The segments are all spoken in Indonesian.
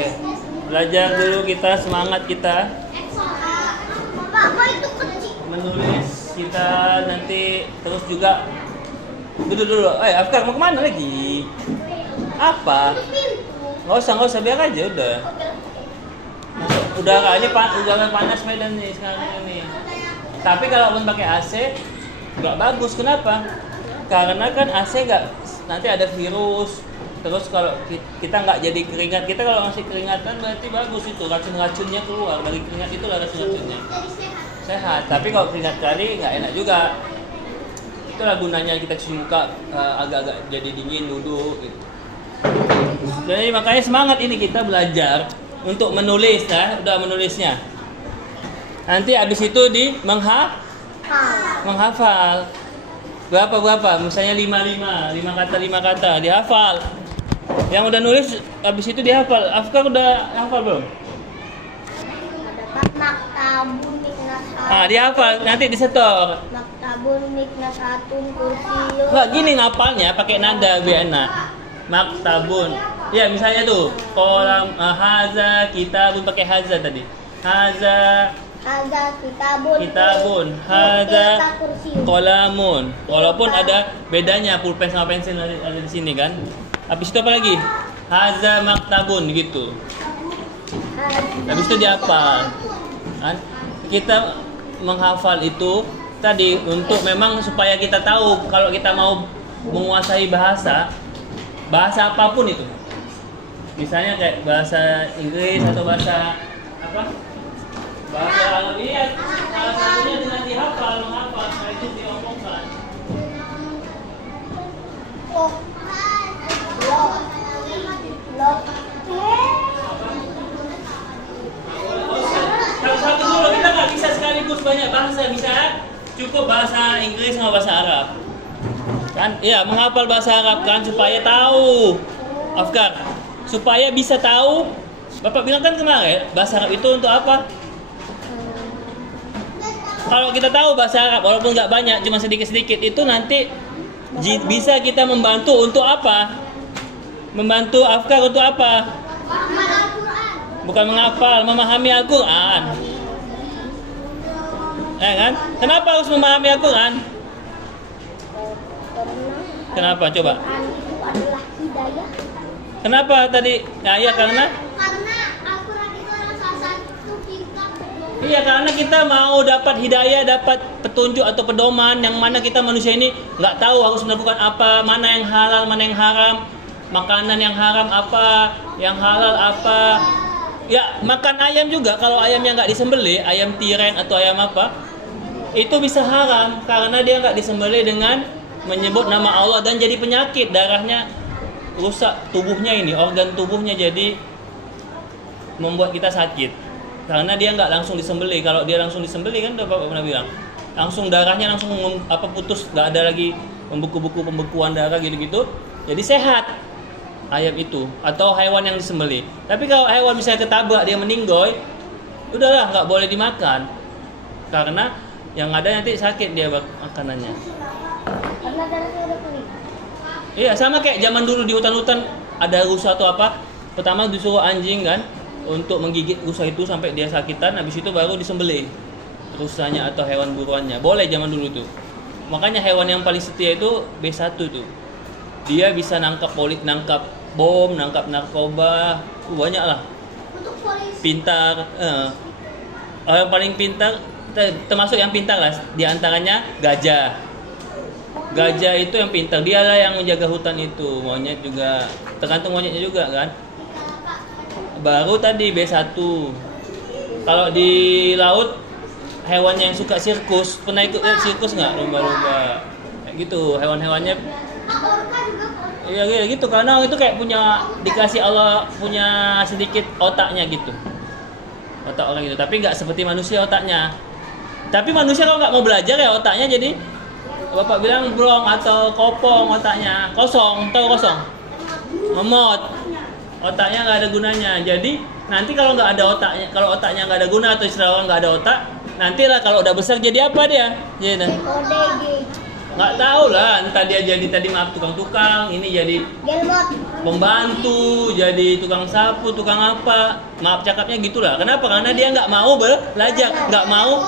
Oke. Belajar dulu kita, semangat kita. Menulis kita nanti terus juga. Dulu. Afkar mau kemana lagi? Apa? Nggak usah biar aja udah. Udaranya panas Medan nih sekarang ini. Tapi kalau pun pakai AC nggak bagus. Kenapa? Karena kan AC nggak, nanti ada virus. Terus kalau kita nggak jadi keringat, kita kalau masih keringatan berarti bagus itu racun-racunnya keluar dari keringat, itu racun-racunnya sehat. Tapi kalau keringat kali nggak enak juga. Itulah gunanya kita cuci muka agak-agak jadi dingin duduk gitu. Jadi makanya semangat ini kita belajar untuk menulis ya, udah menulisnya. Nanti habis itu menghafal. Berapa? Misalnya 5 kata dihafal. Yang udah nulis habis itu dihafal. Afkar udah hafal belum? Maktabun niknasatun. Dihafal, nanti disetor. Maktabun niknasatun kursiun. Enggak, gini ngapalnya pakai nada biar enak. Maktabun. Ya, misalnya tuh, kolam haza kitabun pakai haza tadi. Haza kitabun, haza kolamun. Walaupun ada bedanya pulpen sama pensil ada di sini kan. Habis itu apa lagi? Haza maktabun gitu. Habis itu dihafal. Kan? Kita menghafal itu tadi untuk memang supaya kita tahu kalau kita mau menguasai bahasa apapun itu. Misalnya kayak bahasa Inggris atau bahasa apa? Bahasa Arab ini ya, salah satunya dengan menghafal, nah itu diomongkan. Satu dulu, kita nggak bisa sekaligus banyak bahasa, bisa cukup bahasa Inggris sama bahasa Arab. Kan? Iya, menghafal bahasa Arab kan supaya tahu. Afkar, supaya bisa tahu. Bapak bilang kan kemarin, bahasa Arab itu untuk apa? Kalau kita tahu bahasa Arab, walaupun nggak banyak, cuma sedikit-sedikit, itu nanti bisa kita membantu untuk apa? Membantu Afkar untuk apa? Bukan menghafal, memahami Al-Quran. Kan? Kenapa harus memahami Al-Quran? Kenapa? Coba. Kenapa tadi? Karena Al-Quran itu adalah salah satu kitab. Iya, karena kita mau dapat hidayah, dapat petunjuk atau pedoman yang mana kita manusia ini nggak tahu harus melakukan apa, mana yang halal, mana yang haram, makanan yang haram apa, yang halal apa. Ya, makan ayam juga, kalau ayamnya nggak disembelih, ayam tiren atau ayam apa, itu bisa haram karena dia nggak disembelih dengan menyebut nama Allah dan jadi penyakit, darahnya rusak tubuhnya ini, organ tubuhnya jadi membuat kita sakit karena dia nggak langsung disembelih. Kalau dia langsung disembelih kan udah Bapak pernah bilang, langsung darahnya langsung putus, nggak ada lagi pembekuan darah gitu-gitu, jadi sehat ayam itu atau hewan yang disembelih. Tapi kalau hewan misalnya ketabrak dia meninggoy, udahlah nggak boleh dimakan karena yang ada nanti sakit dia makanannya. Karena darahnya udah kering. Iya, sama kayak zaman dulu di hutan-hutan ada rusa atau apa, pertama disuruh anjing kan untuk menggigit rusa itu sampai dia sakitan, habis itu baru disembelih rusanya atau hewan buruannya. Boleh zaman dulu tuh. Makanya hewan yang paling setia itu B1 tuh. Dia bisa nangkap bom, nangkap narkoba, banyak lah. Untuk polisi. Pintar, yang paling pintar, termasuk yang pintar lah, diantaranya gajah. Gajah itu yang pintar, dialah yang menjaga hutan itu. Monyet juga, tergantung monyetnya juga kan. Baru tadi B1. Kalau di laut, hewan yang suka sirkus, pernah ikut sirkus nggak? Lumba-lumba, kayak gitu, hewan-hewannya. Orka juga. Iya gitu, karena itu kayak punya, dikasih Allah punya sedikit otaknya gitu, otak orang gitu. Tapi nggak seperti manusia otaknya. Tapi manusia kalau nggak mau belajar ya otaknya jadi, Bapak bilang blong atau kopong, otaknya kosong, tahu kosong, ngemot, otaknya nggak ada gunanya. Jadi nanti kalau nggak ada otaknya, kalau otaknya nggak ada guna atau istilah orang nggak ada otak, nanti lah kalau udah besar jadi apa dia? Jadi nggak tahu lah, entah dia jadi tadi maaf tukang-tukang, ini jadi Gelbot. pembantu, jadi tukang sapu, tukang apa. Maaf cakapnya gitulah. Kenapa? Karena dia nggak mau belajar, nggak mau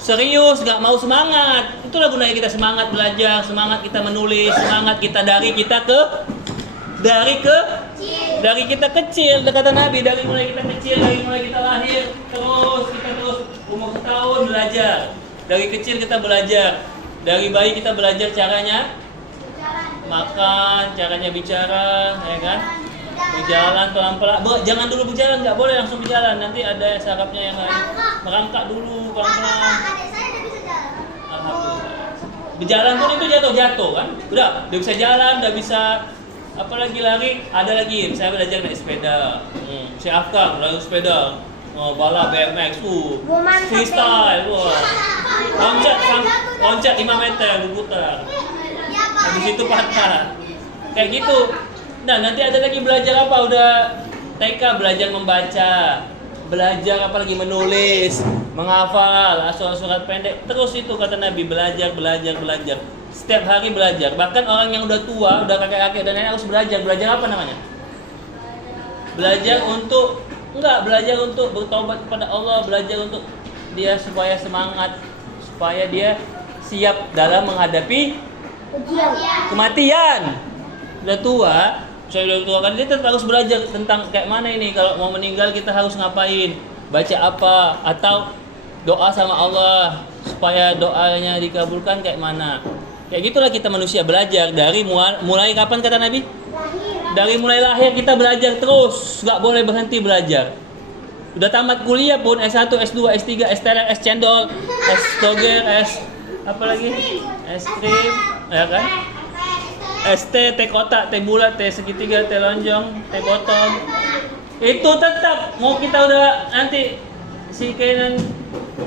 serius, nggak mau semangat. Itulah gunanya kita semangat belajar, semangat kita menulis, semangat kita dari kita kecil. Kata Nabi, dari mulai kita kecil, dari mulai kita lahir, terus umur setahun belajar. Dari kecil kita belajar. Dari bayi kita belajar caranya makan, caranya bicara, ya kan? Berjalan pelan-pelan. Jangan dulu berjalan, nggak boleh langsung berjalan. Nanti ada sarafnya yang lain. Merangkak dulu pelan-pelan. Adik saya udah bisa jalan. Alhamdulillah. Berjalan pun itu jatuh kan? Udah bisa jalan, udah bisa apalagi lari. Ada lagi, saya belajar naik sepeda. Saya Afgan, lalu sepeda. Balap BMX, freestyle, wah. Loncat 5 meter, berputar. Habis itu patah. Kayak gitu. Nah, nanti ada lagi belajar apa? Udah TK belajar membaca, belajar apa lagi menulis, menghafal surat pendek. Terus itu kata Nabi, belajar. Setiap hari belajar. Bahkan orang yang udah tua, udah kakek-kakek dan nenek harus belajar. Belajar apa namanya? Belajar untuk bertobat kepada Allah, belajar untuk dia supaya semangat, supaya dia siap dalam menghadapi kematian. Udah tua, saya udah tua kan, dia tetap harus belajar tentang kayak mana ini kalau mau meninggal kita harus ngapain, baca apa, atau doa sama Allah supaya doanya dikabulkan kayak mana. Kayak gitulah kita manusia belajar dari mulai kapan kata Nabi? Dari mulai lahir kita belajar terus, nggak boleh berhenti belajar. Udah tamat kuliah pun S1, S2, S3, STR, S cendol, S toger, S apa lagi? S krim, ya kan? ST, T kotak, T bulat, T segitiga, T lonjong, T botol. Itu tetap mau kita udah nanti si Kenan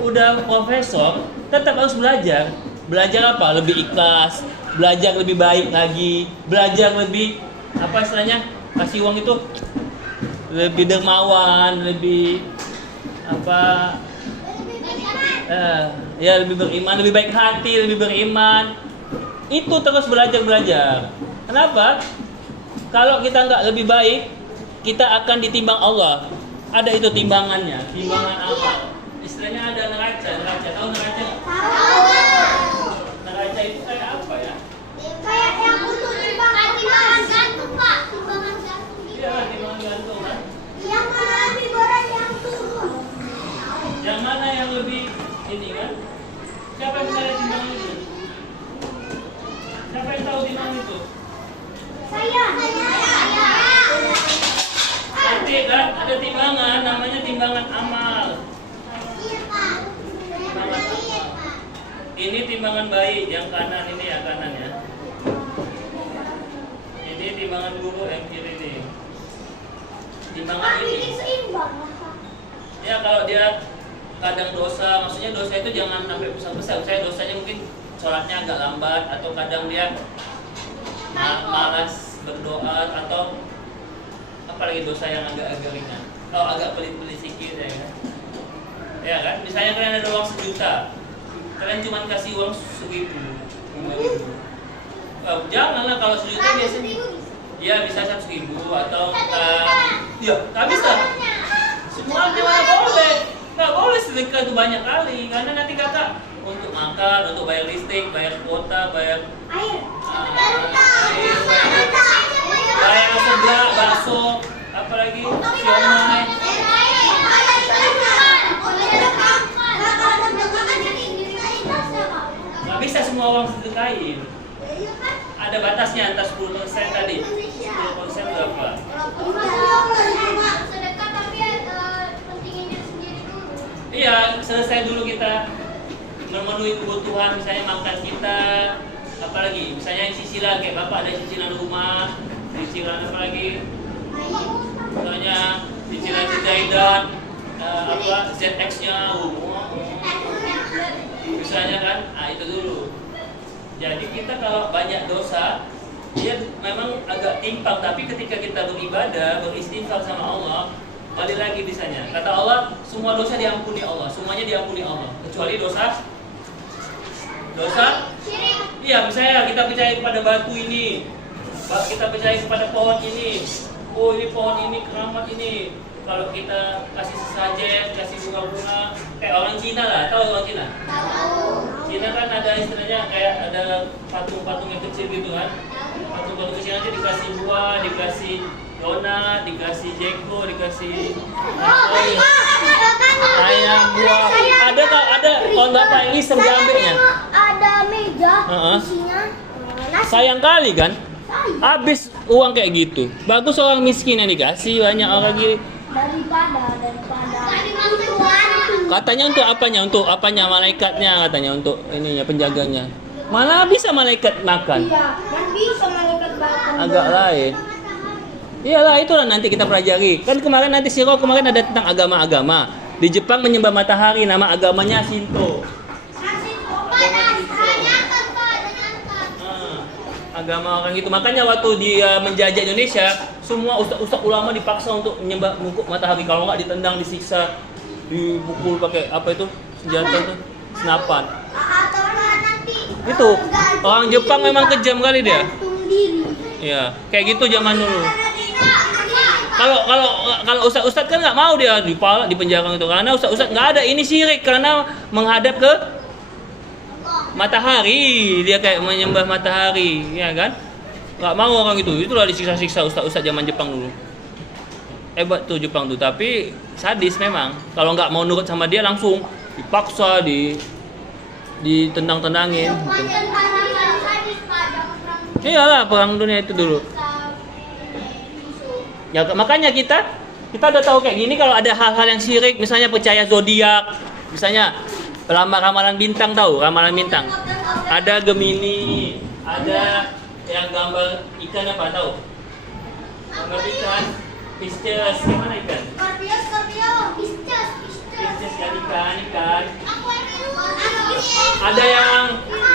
udah profesor, tetap harus belajar. Belajar apa? Lebih ikhlas, belajar lebih baik lagi, belajar lebih apa istilahnya, kasih uang itu lebih dermawan, lebih apa ya lebih beriman, lebih baik hati, lebih beriman. Itu terus belajar. Kenapa? Kalau kita nggak lebih baik, kita akan ditimbang Allah. Ada itu timbangannya, timbangan apa? Istilahnya ada neraca. Tahu neraca nggak? Neraca itu kayak apa ya? Kayak yang untuk timbangan gantung, Pak. Timbangan gantung gitu. Iya, timbangan gantung kan. Yang mana lebih berat yang turun? Yang mana yang lebih ini kan? Siapa yang bisa lihat timbangan itu? Siapa yang tahu timbangan itu? Saya. Nanti kan ada timbangan, namanya timbangan amal. Iya, Pak. Timbangan amal. Ini timbangan bayi, yang kanan ini ya kanan ya. Ini timbangan guru yang kiri ini. Timbangan ini. Bikin seimbang. Ya kalau dia kadang dosa, maksudnya dosa itu jangan sampai besar-besar. Saya dosanya mungkin sholatnya agak lambat, atau kadang dia malas berdoa, atau apalagi dosa yang agak ringan. Kalau agak pelit-pelit sedikit ya kan. Ya kan, misalnya kalian ada uang 1 juta, kalian cuma kasih uang 1.000, 5.000. Janganlah kalau 1 juta biasanya. Ya bisa 1.000 atau ya nggak bisa. Semua mana boleh. Nggak boleh sedekah itu banyak kali, karena nanti kakak untuk makan, untuk bayar listrik, bayar kuota, bayar Air. bayar sebelah, bakso, apalagi siomay. Nggak bisa semua uang sedekahin. Ada batasnya, antara 10% tadi. 10% berapa? Sedekah tapi pentingin diri sendiri dulu. Iya, selesai dulu kita memenuhi kebutuhan, misalnya makan kita, apalagi misalnya cicilan kayak bapak ada cicilan rumah, cicilan apa lagi, misalnya cicilan Zaidan, ZX-nya, misalnya kan, itu dulu. Jadi kita kalau banyak dosa, dia memang agak timpang, tapi ketika kita beribadah, beristighfar sama Allah, balik lagi bisanya. Kata Allah, semua dosa diampuni Allah, semuanya diampuni Allah, kecuali dosa. Iya, misalnya kita percaya kepada batu ini, Kita percaya kepada pohon ini. Oh, ini pohon ini keramat ini. Kalau kita kasih sesajen, kasih bunga-bunga, kayak orang Cina lah, tahu orang Cina? Cina kan ada istilahnya kayak ada patung-patung yang kecil gitu kan. Patung-patung kecil nanti dikasih buah, dikasih donat, dikasih jengko, dikasih ayam buah. Ada kalau bapak ini diambilnya. Ada meja Heeh. isinya nasi. Sayang kali kan? Habis uang kayak gitu. Bagus orang miskin yang dikasih, banyak orang gini. daripada Katanya untuk apanya? Untuk apanya malaikatnya katanya untuk ininya penjaganya. Mana bisa malaikat makan? iya dan bisa malaikat makan Agak lain. Iyalah itulah nanti kita pelajari. Kan kemarin nanti Siro kemarin ada tentang agama-agama. Di Jepang menyembah matahari, nama agamanya Shinto. Agama orang itu. Makanya waktu dia menjajah Indonesia, semua ustaz-ustaz ulama dipaksa untuk menyembah mengukuk matahari. Kalau nggak ditendang, disiksa, dipukul pakai apa itu senjata itu senapan. Itu orang Jepang memang kejam kali dia. Iya, kayak gitu zaman dulu. Kalau ustaz-ustaz kan nggak mau dia dipenjara itu karena ustaz-ustaz nggak ada ini syirik karena menghadap ke matahari, dia kayak menyembah matahari, ya kan? Nggak mau orang itu. Itulah disiksa-siksa ustaz-ustaz zaman Jepang dulu. Hebat tuh Jepang tuh, tapi sadis memang. Kalau nggak mau nurut sama dia langsung dipaksa, ditendang-tendangin. Gitu. Iyalah perang dunia itu dulu. Ya makanya kita udah tahu kayak gini kalau ada hal-hal yang syirik, misalnya percaya zodiak, misalnya ramalan bintang, tahu ramalan bintang? Ada Gemini, ada yang gambar ikan apa tahu? Gambar ikan, Pisces, gimana ikan? Pisces kan ikan. Ada yang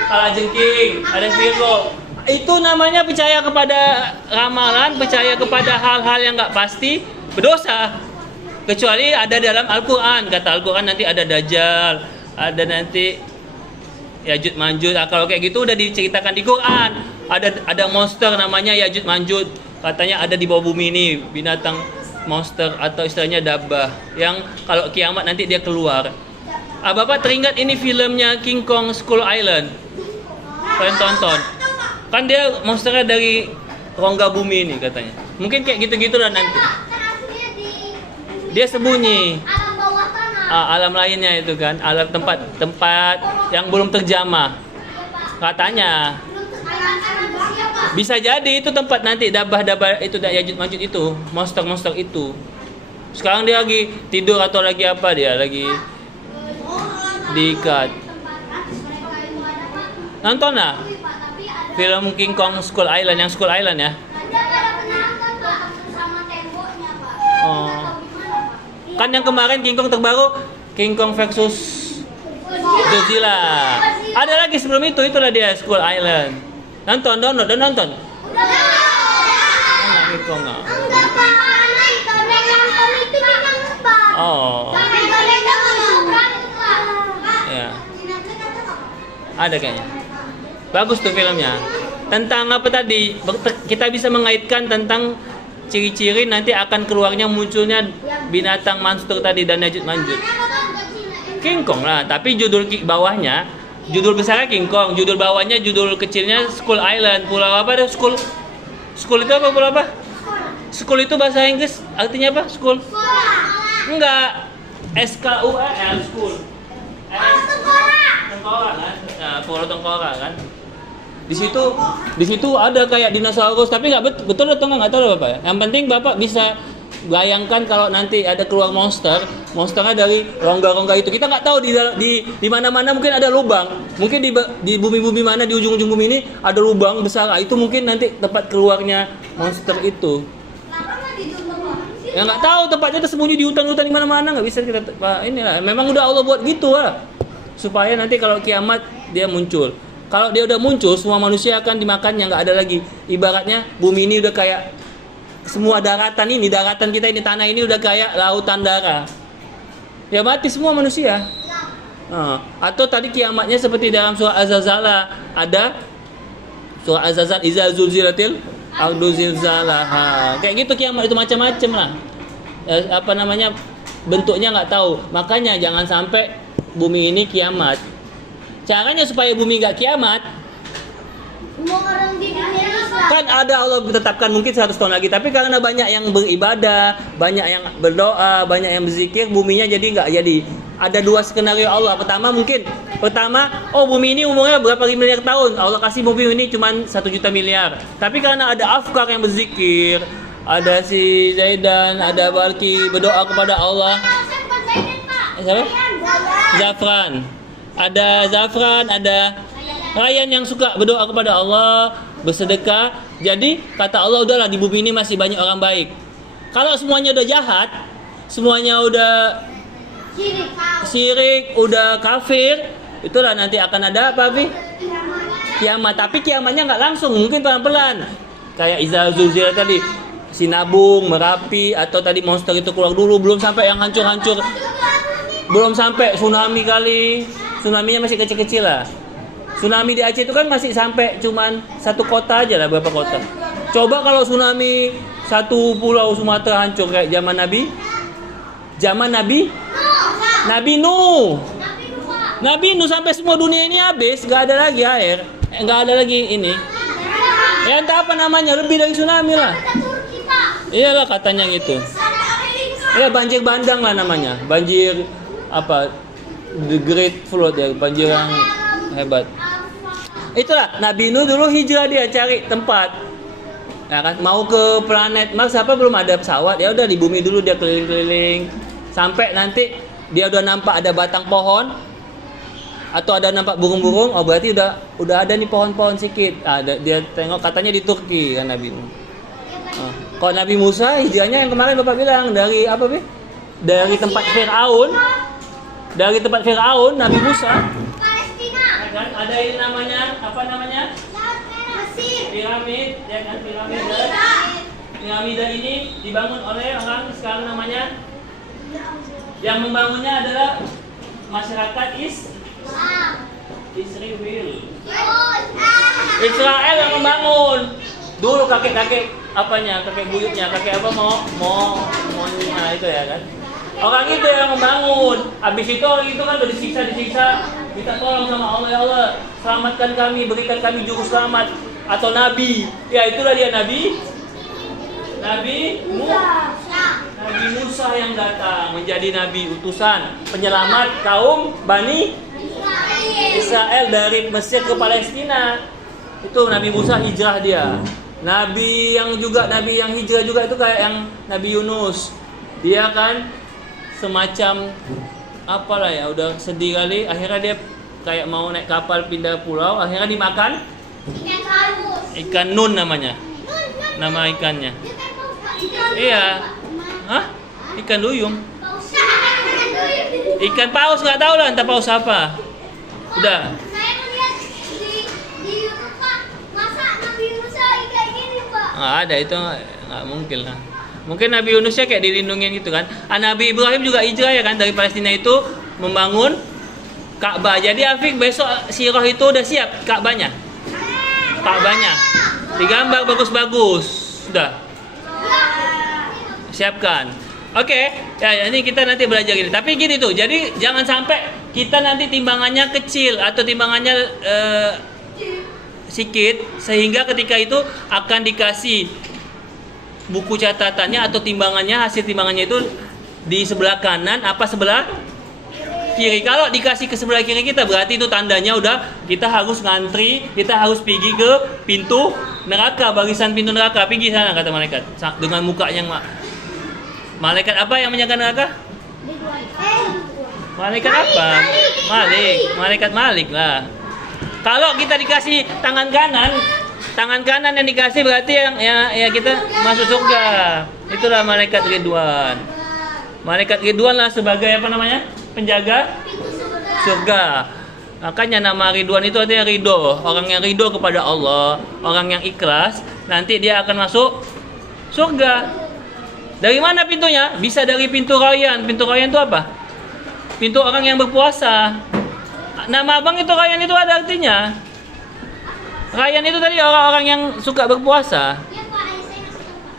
kalajengking, ada Virgo. Itu namanya percaya kepada ramalan, percaya kepada hal-hal yang nggak pasti, berdosa. Kecuali ada dalam Al-Quran. Kata Al-Quran nanti ada Dajjal, ada nanti Yajud Manjud. Nah, kalau kayak gitu udah diceritakan di Quran. Ada monster namanya Yajud Manjud. Katanya ada di bawah bumi ini binatang monster atau istilahnya dabbah yang kalau kiamat nanti dia keluar. Bapak teringat ini filmnya King Kong Skull Island? Kalian tonton? Kan dia monsternya dari rongga bumi ini katanya. Mungkin kayak gitu-gitu lah nanti. Dia sembunyi. Alam lainnya itu kan, alam tempat yang belum terjamah. Katanya. Bisa jadi itu tempat nanti dabah-dabah itu Yajud Majud itu, monster-monster itu. Sekarang dia lagi tidur atau lagi apa dia? Lagi diikat. Nonton lah film King Kong Skull Island, yang Skull Island ya. Oh. Kan yang kemarin King Kong terbaru King Kong versus Godzilla. Ada lagi sebelum itu, itulah dia Skull Island. Download dan nonton. King Kong. Oh. Ya. Ada kayaknya. Bagus tuh filmnya. Tentang apa tadi? Kita bisa mengaitkan tentang ciri-ciri nanti akan keluarnya munculnya binatang monster tadi dan Yajud Manjud. King Kong lah, tapi judul bawahnya, judul besarnya King Kong, judul bawahnya, judul kecilnya Skull Island. Pulau apa deh? Skull itu apa? Pulau apa? Skull itu bahasa Inggris artinya apa? Skull? Enggak. SKUL, Skull. Tengkorak kan? Nah, pulau tengkorak kan? Di situ ada kayak dinosaurus, tapi nggak betul atau nggak tahu Bapak ya. Yang penting Bapak bisa bayangkan kalau nanti ada keluar monsternya dari rongga-rongga itu. Kita nggak tahu di mana-mana mungkin ada lubang. Mungkin di bumi-bumi mana di ujung-ujung bumi ini ada lubang besar. Itu mungkin nanti tempat keluarnya monster itu. Ya nggak tahu, tempatnya tersembunyi di hutan-hutan di mana-mana, nggak bisa kita. Inilah memang udah Allah buat gitu lah, supaya nanti kalau kiamat dia muncul. Kalau dia udah muncul, semua manusia akan dimakannya, nggak ada lagi. Ibaratnya bumi ini udah kayak semua daratan kita ini, tanah ini udah kayak lautan darah. Ya mati semua manusia. Atau tadi kiamatnya seperti dalam surah Az-Zalzalah ada surah Az-Zalzalah iza zulzilatil ardu zilzalaha. Kayak gitu kiamat itu macam-macam lah. Apa namanya? Bentuknya nggak tahu. Makanya jangan sampai bumi ini kiamat. Caranya supaya bumi nggak kiamat, Semua orang di dunia Islam. kan ada Allah tetapkan mungkin 100 tahun lagi, tapi karena banyak yang beribadah, banyak yang berdoa, banyak yang berzikir, buminya jadi nggak jadi. Ada dua skenario Allah. Pertama, oh bumi ini umurnya berapa miliar tahun, Allah kasih bumi ini cuma 1 juta miliar. Tapi karena ada afkar yang berzikir, ada si Zaidan, ada Balki berdoa kepada Allah. Siapa? Zafran. Ada Zafran, ada Ryan yang suka berdoa kepada Allah, bersedekah. Jadi kata Allah, udahlah di bumi ini masih banyak orang baik. Kalau semuanya udah jahat, semuanya udah syirik, udah kafir, itulah nanti akan ada apa, Fi? Kiamat. Tapi kiamatnya nggak langsung, mungkin pelan-pelan. Kayak Iza Zulzila tadi, Sinabung, Merapi, atau tadi monster itu keluar dulu, belum sampai yang hancur-hancur. Belum sampai tsunami kali. Tsunami-nya masih kecil-kecil lah. Tsunami di Aceh itu kan masih sampai cuman satu kota aja lah, berapa kota. Coba kalau tsunami satu pulau Sumatera hancur kayak zaman Nabi Nuh. Nabi Nuh sampai semua dunia ini habis, nggak ada lagi air, nggak ada lagi ini. Ya entah apa namanya, lebih dari tsunami lah. Iyalah katanya gitu. Ya banjir bandang lah namanya, banjir apa? The Great Flood ya, banjir yang hebat. Itulah Nabi Nuh dulu hijrah, dia cari tempat. Ya kan, mau ke planet Mars apa belum ada pesawat, ya udah di bumi dulu dia keliling-keliling sampai nanti dia udah nampak ada batang pohon atau ada nampak burung-burung, oh berarti udah ada nih pohon-pohon sedikit. Dia tengok katanya di Turki kan Nabi Nuh. Kalau Nabi Musa hijrahnya yang kemarin Bapak bilang dari apa, Bi? Dari tempat Firaun. Dari tempat Firaun Nabi Musa. Kan ada ini namanya apa namanya? Piramid, ya kan, piramida ini dibangun oleh orang sekarang namanya, yang membangunnya adalah masyarakat Israel yang membangun. Dulu kakek-kakek apanya, kakek buyutnya, kakek apa mau itu ya kan. Orang itu yang membangun. Habis itu orang itu kan udah disiksa, minta tolong sama Allah, ya Allah, selamatkan kami, berikan kami juru selamat atau nabi. Ya itulah dia Nabi Musa yang datang menjadi nabi utusan penyelamat kaum Bani Israel dari Mesir ke Palestina. Itu Nabi Musa hijrah dia. Nabi yang hijrah juga itu kayak yang Nabi Yunus. Dia kan semacam apalah ya, udah sedih kali, akhirnya dia kayak mau naik kapal pindah pulau, akhirnya dimakan ikan nun namanya, nama ikannya. Iya, hah? Ikan duyung, ikan paus nggak tahu lah, entah paus apa. Udah. Saya melihat di YouTube, Pak. Masa Nabi Musa kayak gini, Pak? Nggak ada, itu nggak mungkin lah. Mungkin Nabi Yunusnya kayak dilindungin gitu kan. Nabi Ibrahim juga hijrah ya kan, dari Palestina itu membangun Ka'bah. Jadi Afik besok sirah itu udah siap Ka'bahnya. Digambar bagus-bagus. Sudah. Siapkan. Oke, ya ini kita nanti belajar gini. Tapi gini tuh. Jadi jangan sampai kita nanti timbangannya kecil atau timbangannya sedikit, sehingga ketika itu akan dikasih buku catatannya atau timbangannya, hasil timbangannya itu di sebelah kanan apa sebelah kiri. Kalau dikasih ke sebelah kiri kita, berarti itu tandanya udah kita harus ngantri, kita harus pergi ke pintu neraka, barisan pintu neraka. Pergi sana kata malaikat dengan muka yang malaikat apa yang menjaga neraka? Malaikat apa? Malaikat Malik lah. Kalau kita dikasih tangan kanan yang dikasih berarti yang ya kita masuk surga. Itulah malaikat Ridwan. Malaikat Ridwan lah sebagai apa namanya? Penjaga surga. Makanya nama Ridwan itu artinya ridho. Orang yang ridho kepada Allah, orang yang ikhlas, nanti dia akan masuk surga. Dari mana pintunya? Bisa dari pintu Rayyan. Pintu Rayyan itu apa? Pintu orang yang berpuasa. Nama abang itu Rayyan itu ada artinya. Rayyan itu tadi orang-orang yang suka berpuasa.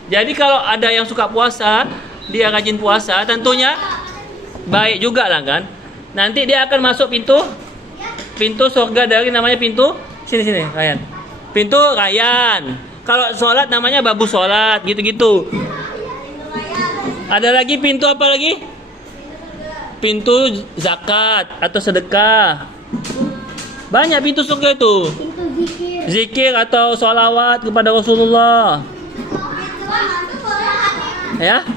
Jadi kalau ada yang suka puasa, dia rajin puasa, tentunya baik juga lah kan. Nanti dia akan masuk pintu surga dari namanya pintu sini Ryan. Pintu Rayyan. Kalau sholat namanya babu sholat, gitu-gitu. Ada lagi pintu apa lagi? Pintu zakat atau sedekah. Banyak pintu surga itu. Pintu zikir. Zikir atau sholawat kepada Rasulullah. Ya?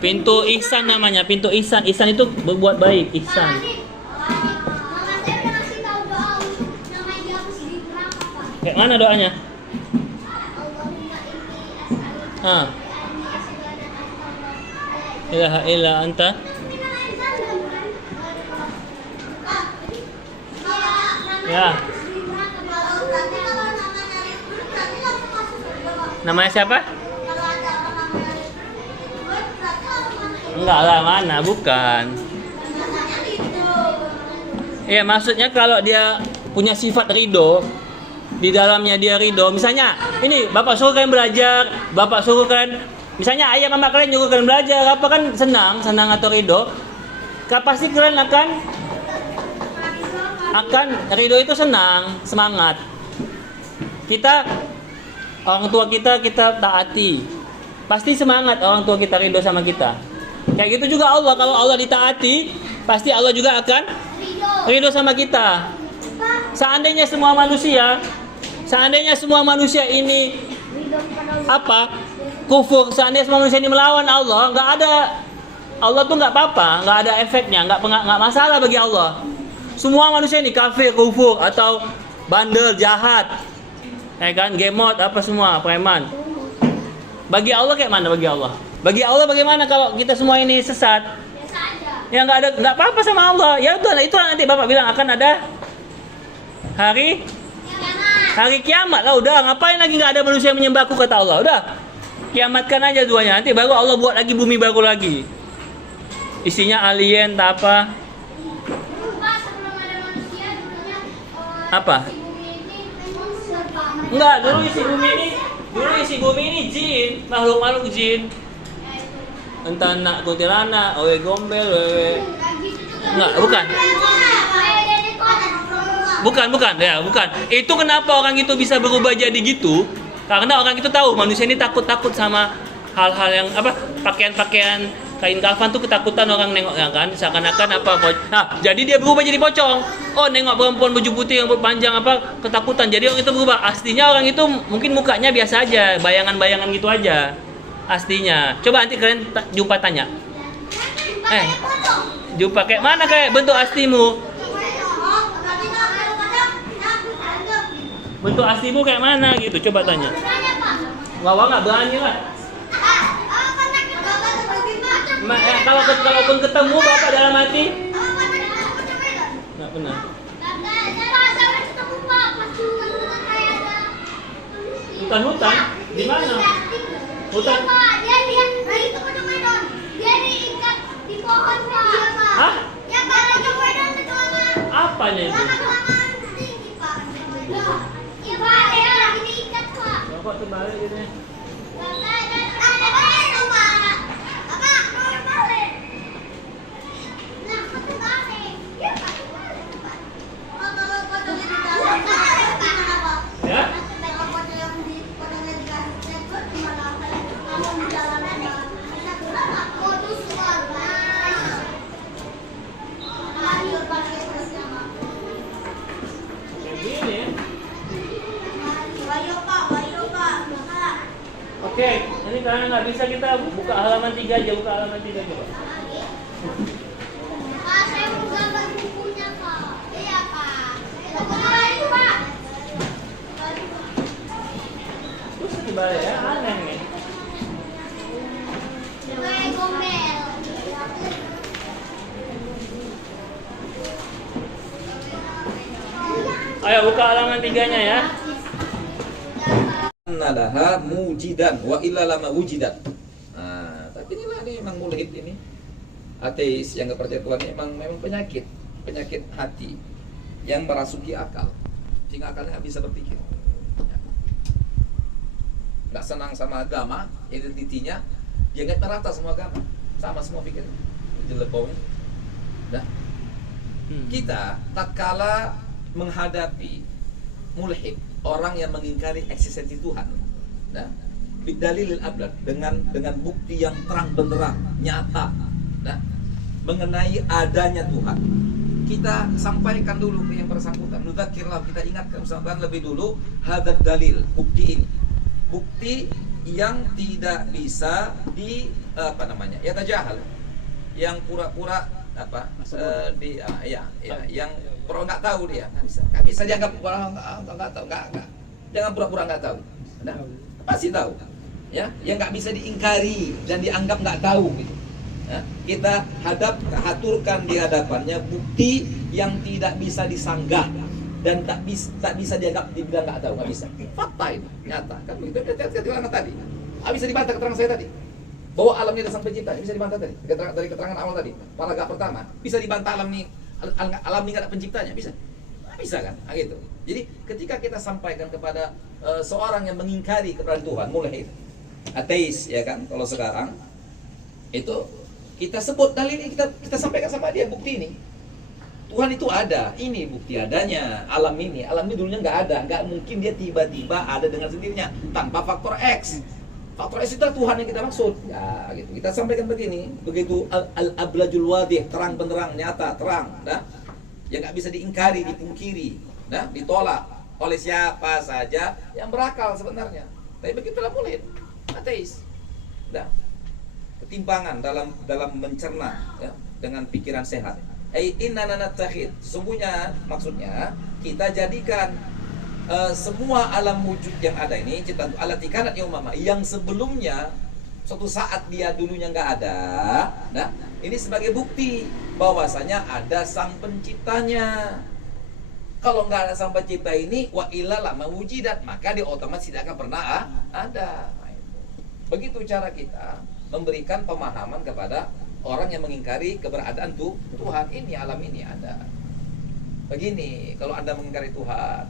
Pintu ihsan namanya, pintu ihsan. Ihsan itu berbuat baik, ihsan. Mama saya udah ngasih tahu doa untuk namanya dihapus di neraka, Pak. Kayak mana doanya? Allahumma inni as'aluka Ha. bi anni asyhadu anna Ilaha illa anta. Ya. Namanya siapa? Enggak lah, mana? Bukan. Iya, maksudnya kalau dia punya sifat ridho, di dalamnya dia ridho. Misalnya, ini bapak suruh kalian belajar, bapak suruh kalian, misalnya ayah mama kalian juga kalian belajar, apa kan senang atau ridho, pasti kalian akan ridho itu senang, semangat. Kita orang tua kita taati, pasti semangat orang tua kita ridho sama kita. Kayak gitu juga Allah, kalau Allah ditaati, pasti Allah juga akan ridho sama kita. Seandainya semua manusia ini kufur, seandainya semua manusia ini melawan Allah, nggak ada, Allah tuh nggak apa-apa, nggak ada efeknya, nggak masalah bagi Allah. Semua manusia ini kafir, kufur atau bandel, jahat, ya kan, gemot, apa semua, preman. Bagi Allah kayak mana bagi Allah? Bagi Allah bagaimana kalau kita semua ini sesat? Biasa aja. Ya nggak apa-apa sama Allah. Ya itu nanti Bapak bilang akan ada hari kiamat lah. Udah, ngapain lagi nggak ada manusia yang menyembahku, kata Allah. Udah, kiamatkan aja duanya. Nanti baru Allah buat lagi bumi baru lagi. Isinya alien, tak apa. Pak, sebelum ada manusia dulunya Apa? si bumi ini monster, Pak. Enggak, dulu isi bumi ini jin, makhluk jin. Entah nak kuntilanak, owe gombel, owe. Enggak, bukan. Bukan. Itu kenapa orang itu bisa berubah jadi gitu? Karena orang itu tahu manusia ini takut sama hal-hal yang apa? Pakaian kain kafan tuh ketakutan orang nengoknya kan, seakan-akan apa. Nah, jadi dia berubah jadi pocong. Oh, nengok perempuan baju putih yang panjang apa, ketakutan. Jadi orang itu berubah. Aslinya orang itu mungkin mukanya biasa aja, bayangan-bayangan gitu aja. Aslinya. Coba nanti kalian jumpa tanya. Jumpa kayak mana kayak bentuk aslimu? Bentuk aslimu kayak mana gitu? Coba tanya. Wawa nggak berani lah. Kalau pun ketemu bapak dalam hati? Nggak pernah. Hutan? Di mana? Hutan? Dia itu ke Medan. Dia diikat di pohon, Pak. Hah? Ya, Pak, ke Medan itu Apanya itu? tinggi, Pak. Iya, Pak, dia lagi diikat, Pak. Kok terbalik gitu ya? Ya? Begini ya? Oke, ini karena nggak bisa kita buka halaman 3 aja, buka halaman 3 coba. Pak, saya mau gambar bukunya, Pak. Iya, Pak. Bukunya itu, Pak. Terus dibalik ya, aneh nih. Kayak gombel. Ayo buka halaman 3-nya ya. Nadaha mujidan wa illa lama wujidan. Nah, tapi inilah nih memang mulhid ini. Ateis yang nggak percaya Tuhan ini memang penyakit hati yang merasuki akal. Sehingga akalnya nggak bisa berpikir. nggak senang sama agama, identitinya, dia nggak merata semua agama, sama semua pikir, jelebaunya. Nah, kita tatkala menghadapi mulhid, orang yang mengingkari eksistensi Tuhan, nah, bidalilil ablad, dengan bukti yang terang benderang, nyata, nah, mengenai adanya Tuhan, kita sampaikan dulu ke yang bersangkutan. Nudzakirlah, kita ingatkan bersangkutan lebih dulu hadzal dalil, bukti ini, bukti yang tidak bisa di ya tajahal, yang pura-pura yang pura nggak tahu, dia nggak bisa dianggap nggak tahu, jangan pura-pura nggak tahu, nah, pasti tahu, ya, yang nggak bisa diingkari dan dianggap nggak tahu gitu. Ya, kita haturkan di hadapannya bukti yang tidak bisa disanggah dan tak bisa dibilang nggak tahu, nggak bisa. Fakta ini nyata kan begitu. Keterangan tadi bisa dibantah, keterangan saya tadi bahwa alam ini adalah sang pencipta, bisa dibantah tadi dari keterangan awal tadi, paragraf pertama, bisa dibantah alam ini nggak ada penciptanya, bisa kan, gitu. Jadi ketika kita sampaikan kepada seorang yang mengingkari keberadaan Tuhan, mulhid, ateis, ya kan, kalau sekarang itu kita sebut dalil ini, kita sampaikan sama dia bukti ini, Tuhan itu ada, ini bukti adanya alam ini dulunya nggak ada, nggak mungkin dia tiba-tiba ada dengan sendirinya tanpa faktor X. Faktor X itu Tuhan yang kita maksud, ya gitu. Kita sampaikan begini, begitu al-ablajul wadih, terang benderang, nyata, terang, nah, yang nggak bisa diingkari, dipungkiri, nah, ditolak oleh siapa saja yang berakal sebenarnya. Tapi begitulah mulhid, ateis, nah, ketimpangan dalam mencerna, ya, dengan pikiran sehat. Inna natakhid, sesungguhnya maksudnya kita jadikan semua alam wujud yang ada ini, ciptaan allati kanat yaumama, yang sebelumnya suatu saat dia dulunya nggak ada, nah, ini sebagai bukti bahwasanya ada sang penciptanya. Kalau nggak ada sang pencipta ini, wa illa lama wujidat, maka dia otomatis tidak akan pernah ada. Begitu cara kita memberikan pemahaman kepada orang yang mengingkari keberadaan Tuhan. Ini alam ini ada. Begini, kalau Anda mengingkari Tuhan,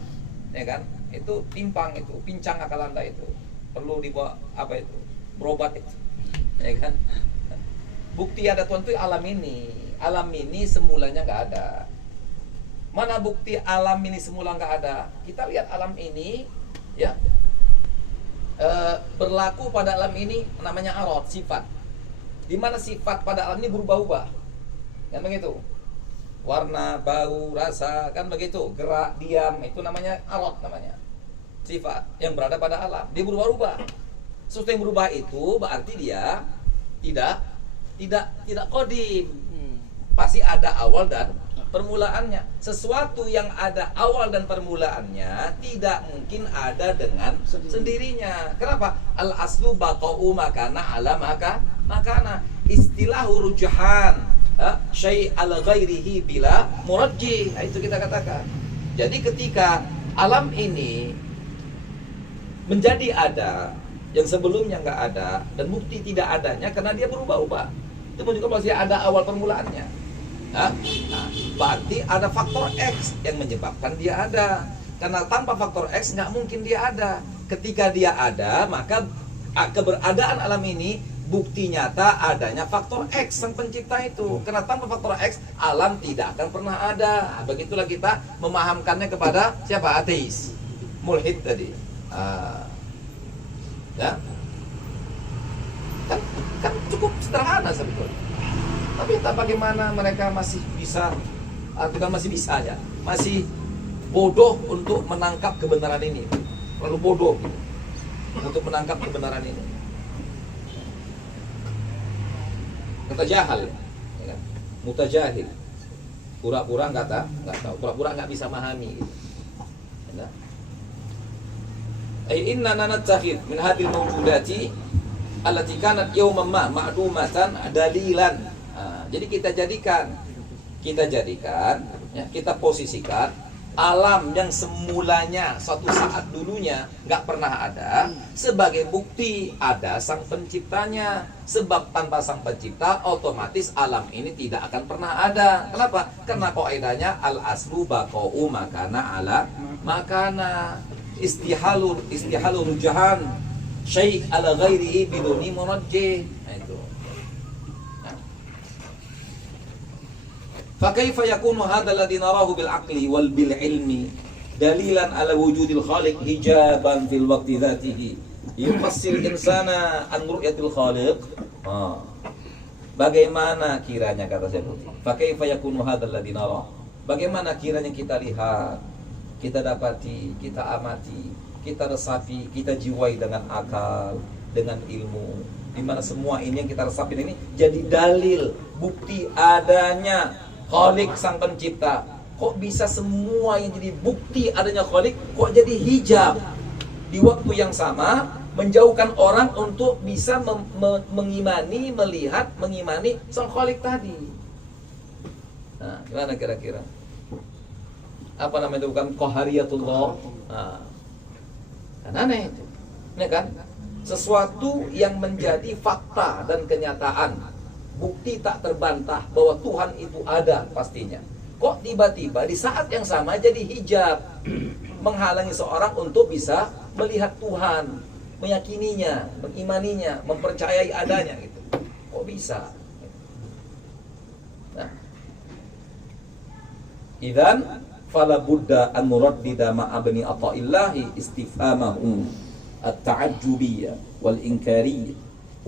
ya kan, itu timpang, itu pincang akal Anda, itu perlu dibawa berobat itu, ya kan. Bukti ada Tuhan itu alam ini semulanya nggak ada. Mana bukti alam ini semula nggak ada? Kita lihat alam ini, ya, berlaku pada alam ini namanya arad, sifat. Di mana sifat pada alam ini berubah-ubah, kan begitu? Warna, bau, rasa, kan begitu? Gerak, diam, itu namanya arad, namanya sifat yang berada pada alam. Dia berubah-ubah. Sesuatu yang berubah itu berarti dia tidak qadim. Pasti ada awal dan permulaannya. Sesuatu yang ada awal dan permulaannya tidak mungkin ada dengan sendirinya. Kenapa? Al aslu baqa'u makana ala makana. Istilahu rujahan syai' ala ghairihi bila murajjih. Itu kita katakan. Jadi ketika alam ini menjadi ada yang sebelumnya nggak ada, dan bukti tidak adanya karena dia berubah-ubah, itu pun juga masih ada awal permulaannya. Nah, berarti ada faktor X yang menyebabkan dia ada. Karena tanpa faktor X nggak mungkin dia ada. Ketika dia ada, maka keberadaan alam ini bukti nyata adanya faktor X sang pencipta itu. Karena tanpa faktor X, alam tidak akan pernah ada. Begitulah kita memahamkannya kepada siapa? Ateis, mulhid tadi. Ya, kan cukup sederhana sebetulnya. Tapi entah bagaimana mereka masih bisa, bukan masih bisa ya, masih bodoh untuk menangkap kebenaran ini. Terlalu bodoh untuk menangkap kebenaran ini. Mutajahil, ya kan? Mutajahil, pura-pura nggak tahu, pura-pura nggak bisa memahami. Gitu. Ya. Inna nanattakhid min hadhil mawjudati allati kanat yawman ma ma'dumatan dalilan. Jadi kita jadikan, ya, kita posisikan alam yang semulanya suatu saat dulunya nggak pernah ada sebagai bukti ada sang penciptanya. Sebab tanpa sang pencipta otomatis alam ini tidak akan pernah ada. Kenapa? Karena kaidahnya al aslu baqa'u makana ala makana. Istihalur rujahan syai' ala ghairihi biduni murajjih. Nah, itu. Nah. Fa kaifa yakunu hadha alladhi narahu bil aqli wal bil ilmi dalilan ala wujudil khaliq hijaban fil waqti dzatihi yufassil insana an ru'yatil khaliq. Bagaimana kiranya, kata saya putih, fa kaifa yakunu hadha alladhi narahu, bagaimana kiranya kita lihat, kita dapati, kita amati, kita resapi, kita jiwai dengan akal, dengan ilmu, di mana semua ini yang kita resapin ini jadi dalil, bukti adanya Khalik sang pencipta. Kok bisa semua yang jadi bukti adanya Khalik kok jadi hijab di waktu yang sama, menjauhkan orang untuk bisa mengimani, melihat, mengimani sang Khalik tadi. Nah, gimana kira-kira? Apa namanya itu, bukan qahariyatullah? Nah, kan aneh itu. Ini kan sesuatu yang menjadi fakta dan kenyataan, bukti tak terbantah bahwa Tuhan itu ada pastinya. Kok tiba-tiba di saat yang sama jadi hijab, menghalangi seorang untuk bisa melihat Tuhan, meyakininya, mengimaninya, mempercayai adanya gitu. Kok bisa? Nah, idzan fala budda an nuraddida ma'a bani ata'illahi istifhamahu at-ta'ajjubiyyah wal inkariyah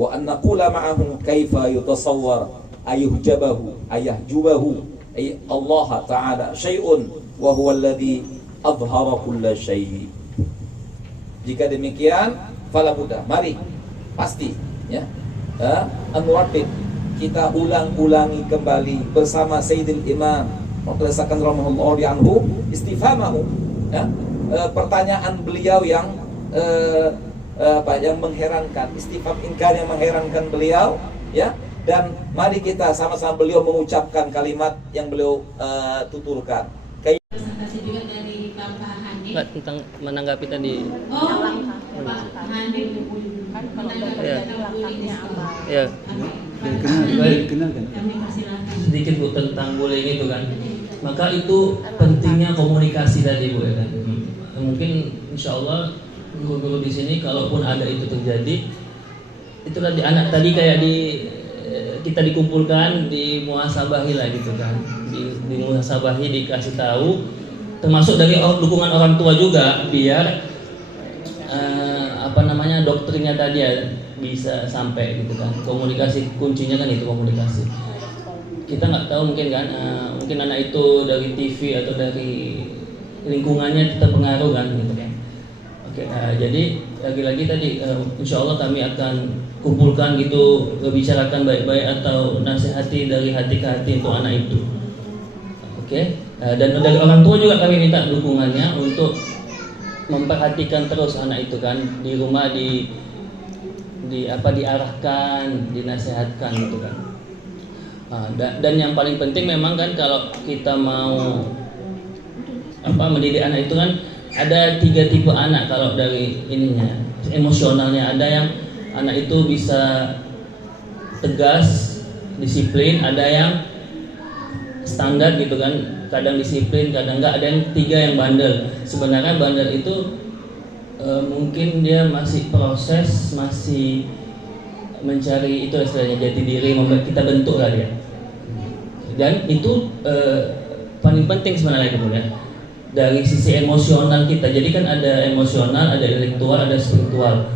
wa an naqula ma'ahum kaifa yutasawwar ayuhjabahu ay Allah ta'ala syai'un wa huwa alladhi adhara kulla syai'. Jika demikian, fala budda, mari pasti ya, an-nuraddid, kita ulang-ulangi kembali bersama Sayyidil Imam Muqtasakan rahimahullah anhu istifhamahu, ya, pertanyaan beliau yang yang mengherankan, istifham ingkar yang mengherankan beliau, ya, dan mari kita sama-sama beliau mengucapkan kalimat yang beliau tuturkan. Kasih juga dari Bapak Hanif. Tentang menanggapi tadi. Oh, Pak Hanif menanggapi Ya. kata bullying apa? Ya, Kenalkan. Kami persilakan. sedikit Bu tentang bullying itu kan. Maka itu pentingnya komunikasi tadi Bu, ya kan. Mungkin insya Allah guru-guru di sini kalaupun ada itu terjadi, itu tadi anak tadi kayak kita dikumpulkan, di muhasabahi lah gitu kan, di muhasabahi, dikasih tahu, termasuk dari dukungan orang tua juga, biar doktrinnya tadi ya bisa sampai gitu kan. Komunikasi kuncinya kan itu, komunikasi. Kita nggak tahu mungkin kan, mungkin anak itu dari TV atau dari lingkungannya terpengaruh kan gitu kan. Oke, jadi lagi-lagi tadi insya Allah kami akan kumpulkan gitu, bicarakan baik-baik atau nasihati dari hati ke hati untuk anak itu. Oke, dan dari orang tua juga kami minta dukungannya untuk memperhatikan terus anak itu kan, di rumah diarahkan, dinasihatkan gitu kan. Dan yang paling penting memang kan kalau kita mau mendidik anak itu kan ada 3 tipe anak kalau dari ininya, emosionalnya. Ada yang anak itu bisa tegas, disiplin, ada yang standar gitu kan, kadang disiplin, kadang enggak, ada yang 3 yang bandel. Sebenarnya bandel itu mungkin dia masih proses, masih mencari itu istilahnya jati diri, kita bentuk lah dia. Dan itu paling penting sebenarnya kemudian dari sisi emosional kita. Jadi kan ada emosional, ada intelektual, ada spiritual.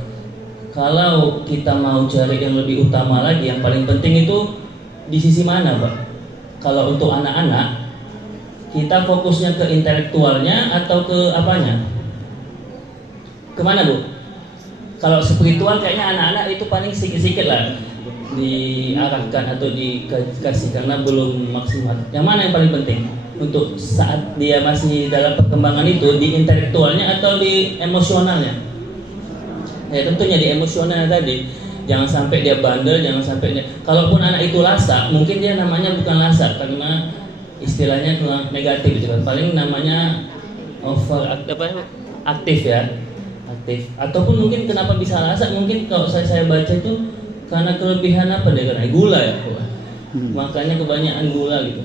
Kalau kita mau cari yang lebih utama lagi, yang paling penting itu di sisi mana, Pak? Kalau untuk anak-anak, kita fokusnya ke intelektualnya atau ke apanya? Kemana, Bu? Kalau spiritual kayaknya anak-anak itu paling sedikit-sedikit lah diarahkan atau dikasih karena belum maksimal. Yang mana yang paling penting untuk saat dia masih dalam perkembangan itu, di intelektualnya atau di emosionalnya? Ya tentunya di emosionalnya tadi. Jangan sampai dia bandel, jangan sampai dia, kalaupun anak itu lasak, mungkin dia namanya bukan lasak karena istilahnya kurang negatif gitu kan. Paling namanya aktif ya, aktif. Ataupun mungkin kenapa bisa lasak, mungkin kalau saya baca itu karena kelebihan apa deh, karena gula ya, makanya kebanyakan gula gitu.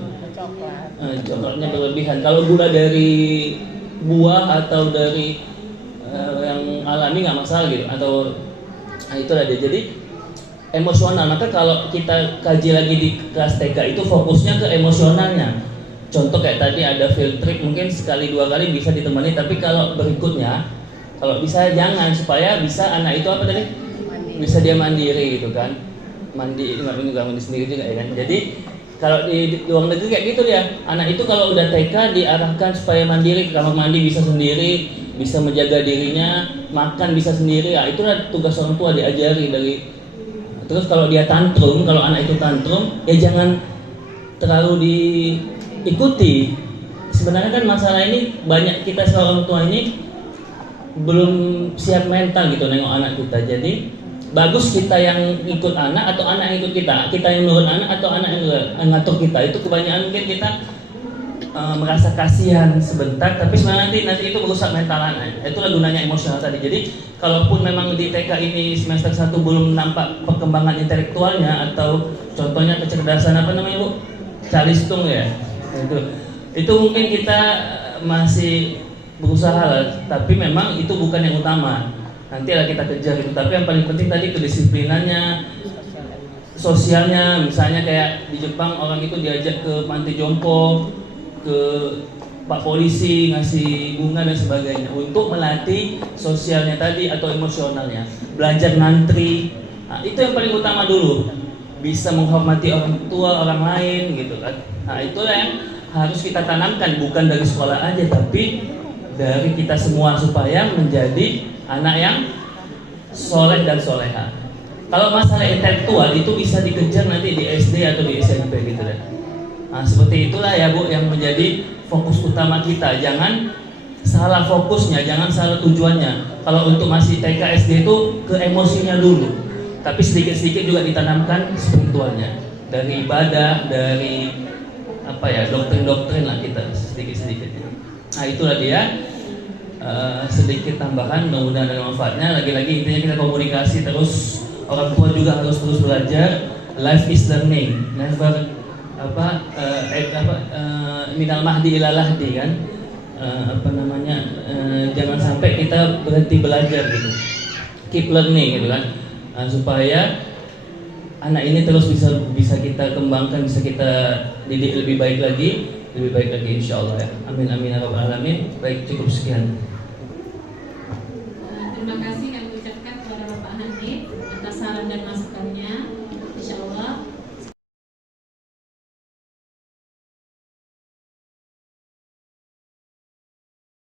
Coklatnya berlebihan. Kalau gula dari buah atau dari yang alami nggak masalah gitu, atau Nah itulah dia. Jadi emosional. Maka kalau kita kaji lagi di kelas TK itu fokusnya ke emosionalnya. Contoh kayak tadi ada field trip, mungkin sekali dua kali bisa ditemani, tapi kalau berikutnya kalau bisa jangan, supaya bisa anak itu apa tadi? Bisa dia mandiri gitu kan. Mandi sendiri juga ya kan. Jadi kalau di luar negeri kayak gitu dia. Anak itu kalau udah TK diarahkan supaya mandiri, ke kamar mandi bisa sendiri, bisa menjaga dirinya, makan bisa sendiri. Ya itulah tugas orang tua, diajari dari. Terus kalau dia tantrum, kalau anak itu tantrum, ya jangan terlalu diikuti. Sebenarnya kan masalah ini banyak kita sebagai orang tua ini belum siap mental gitu nengok anak kita. Jadi bagus kita yang ikut anak atau anak yang ikut kita yang nurut anak atau anak yang ngatur kita. Itu kebanyakan mungkin kita merasa kasihan sebentar, tapi sebenarnya nanti itu merusak mental anak. Itulah gunanya emosional tadi. Jadi kalaupun memang di TK ini semester 1 belum nampak perkembangan intelektualnya, atau contohnya kecerdasan apa namanya Bu? Calistung ya. Itu mungkin kita masih berusaha lah, tapi memang itu bukan yang utama. Nanti lah kita kejar itu. Tapi yang paling penting tadi kedisiplinannya, sosialnya. Misalnya kayak di Jepang orang itu diajak ke panti jompo, ke Pak Polisi ngasih bunga dan sebagainya untuk melatih sosialnya tadi atau emosionalnya. Belajar ngantri. Nah, itu yang paling utama dulu. Bisa menghormati orang tua, orang lain gitu kan. Nah, itulah yang harus kita tanamkan, bukan dari sekolah aja tapi dari kita semua, supaya menjadi anak yang soleh dan soleha. Kalau masalah intelektual itu bisa dikejar nanti di SD atau di SMP gitu deh. Nah seperti itulah ya Bu yang menjadi fokus utama kita. Jangan salah fokusnya, jangan salah tujuannya. Kalau untuk masih TK SD itu ke emosinya dulu, tapi sedikit-sedikit juga ditanamkan spiritualnya, dari ibadah, dari apa ya, doktrin-doktrin lah kita sedikit-sedikit. Nah itulah dia. Sedikit tambahan, mudah-mudahan ada manfaatnya. Lagi-lagi intinya kita komunikasi terus, orang tua juga harus terus belajar. Life is learning, never minal mahdi ilal lahdi kan. Jangan sampai kita berhenti belajar gitu. Keep learning gitu kan, supaya anak ini terus bisa kita kembangkan, bisa kita didik lebih baik lagi insyaallah ya. Amin amin ya rabbal alamin. Baik, cukup sekian. Terima kasih kami ucapkan kepada Bapak Hanif atas saran dan masukannya.